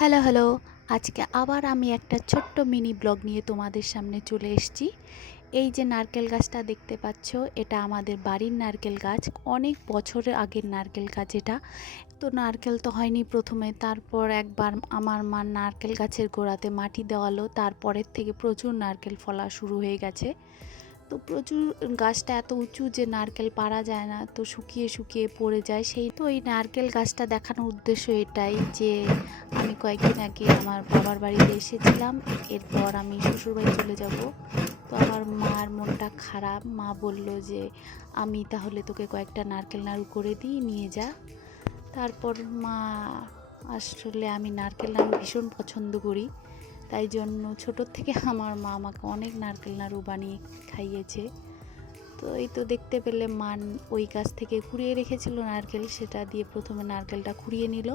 Hello hello. আজকে আবার আমি একটা ছোট্ট মিনি ব্লগ নিয়ে তোমাদের সামনে চলে এসেছি। এই যে নারকেল গাছটা দেখতে পাচ্ছ, এটা আমাদের বাড়ির নারকেল গাছ। অনেক বছরের আগের নারকেল গাছ এটা। তো নারকেল তো হয়নি প্রথমে, তারপর একবার আমার মা নারকেল গাছের গোড়াতে মাটি দেওয়ালো, তারপরের থেকে প্রচুর নারকেল ফলা শুরু হয়ে গেছে। তো প্রচুর, গাছটা এত উঁচু যে নারকেল পারা যায় না, তো শুকিয়ে শুকিয়ে পড়ে যায়। সেই তো এই নারকেল গাছটা দেখানোর উদ্দেশ্য এটাই যে আমি কয়েকদিন আগে আমার বাবার বাড়িতে এসেছিলাম, এরপর আমি শ্বশুরবাড়ি চলে যাব। তো আমার মার মনটা খারাপ, মা বলল যে আমি তাহলে তোকে কয়েকটা নারকেল নাড়ু করে দিই, নিয়ে যা। তারপর মা, আসলে আমি নারকেল নাড়ু ভীষণ পছন্দ করি, তাই জন্য ছোটোর থেকে আমার মা আমাকে অনেক নারকেল নাড়ু বানিয়ে খাইয়েছে। তো এই তো দেখতে পেলে মা ওই গাছ থেকে কুড়িয়ে রেখেছিল নারকেল, সেটা দিয়ে প্রথমে নারকেলটা কুড়িয়ে নিল,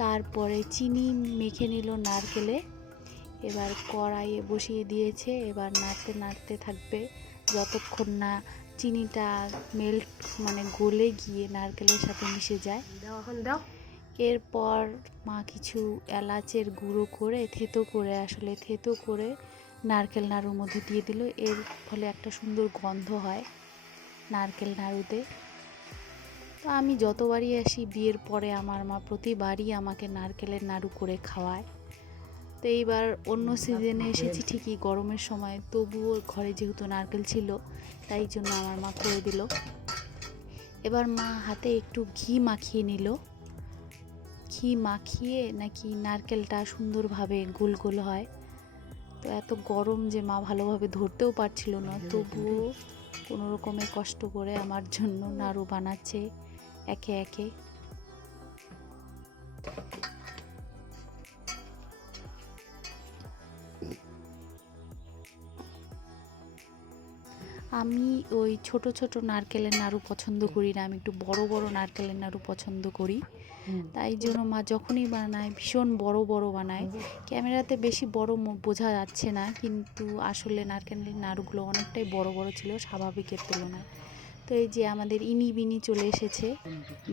তারপরে চিনি মেখে নিল নারকেলে, এবার কড়াইয়ে বসিয়ে দিয়েছে। এবার নাড়তে নাড়তে থাকবে যতক্ষণ না চিনিটা মেল্ট মানে গলে গিয়ে নারকেলের সাথে মিশে যায়। এরপর মা কিছু এলাচের গুঁড়ো করে থেতো করে নারকেল নাড়ুর মধ্যে দিয়ে দিল। এর ফলে একটা সুন্দর গন্ধ হয় নারকেল নাড়ুতে। তো আমি যতবারই আসি বিয়ের পরে আমার মা প্রতিবারই আমাকে নারকেলের নাড়ু করে খাওয়ায়। তো এইবার অন্য সিজনে এসেছি ঠিকই, গরমের সময়, তবুও ঘরে যেহেতু নারকেল ছিল তাই জন্য আমার মা করে দিল। এবার মা হাতে একটু ঘি মাখিয়ে নিল। ঘি মাখিয়ে নাকি নারকেলটা সুন্দরভাবে গোল গোল হয়। তো এত গরম যে মা ভালোভাবে ধরতেও পারছিল না, তবুও কোনো রকমে কষ্ট করে আমার জন্য নাড়ু বানাচ্ছে একে একে। আমি ওই ছোট ছোট নারকেলের নাড়ু পছন্দ করি না, আমি একটু বড় বড় নারকেলের নাড়ু পছন্দ করি। তাই জন্য মা যখনই বানায় ভীষণ বড় বড় বানায়। ক্যামেরাতে বেশি বড় বোঝা যাচ্ছে না, কিন্তু আসলে নারকেলের নাড়ুগুলো অনেকটাই বড় বড় ছিল স্বাভাবিকের তুলনায়। তো এই যে আমাদের ইনি বিনি চলে এসেছে,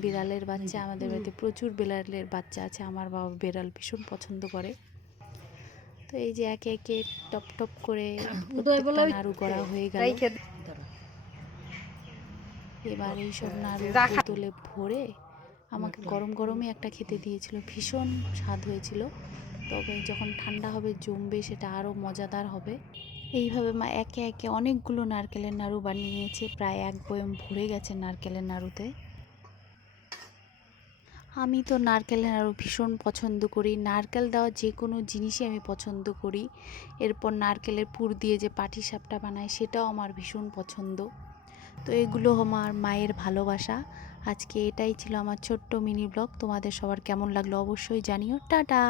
বিড়ালের বাচ্চা। আমাদের বাড়িতে প্রচুর বিড়ালের বাচ্চা আছে, আমার বাবা বিড়াল ভীষণ পছন্দ করে। তো এই যে একে একে টপ টপ করে প্রত্যেকটা নাড়ু করা হয়ে গেল। এবার এইসব নাড়ু বোতলে ভরে আমাকে গরম গরমই একটা খেতে দিয়েছিল, ভীষণ স্বাদ হয়েছিল। তবে যখন ঠান্ডা হবে জমবে, সেটা আরও মজাদার হবে। এইভাবে মা একে একে অনেকগুলো নারকেলের নাড়ু বানিয়ে নিয়েছে, প্রায় এক বয়ম ভরে গেছে নারকেলের নাড়ুতে। আমি তো নারকেলের নাড়ু ভীষণ পছন্দ করি, নারকেল দেওয়া যে কোনো জিনিসই আমি পছন্দ করি। এরপর নারকেলের পুর দিয়ে যে পাটিসাপটা বানায় সেটাও আমার ভীষণ পছন্দ। তো এগুলো আমার মায়ের ভালোবাসা। আজকে এটাই ছিল আমার ছোট্ট মিনি ব্লগ। তোমাদের সবার কেমন লাগলো অবশ্যই জানিও। টাটা।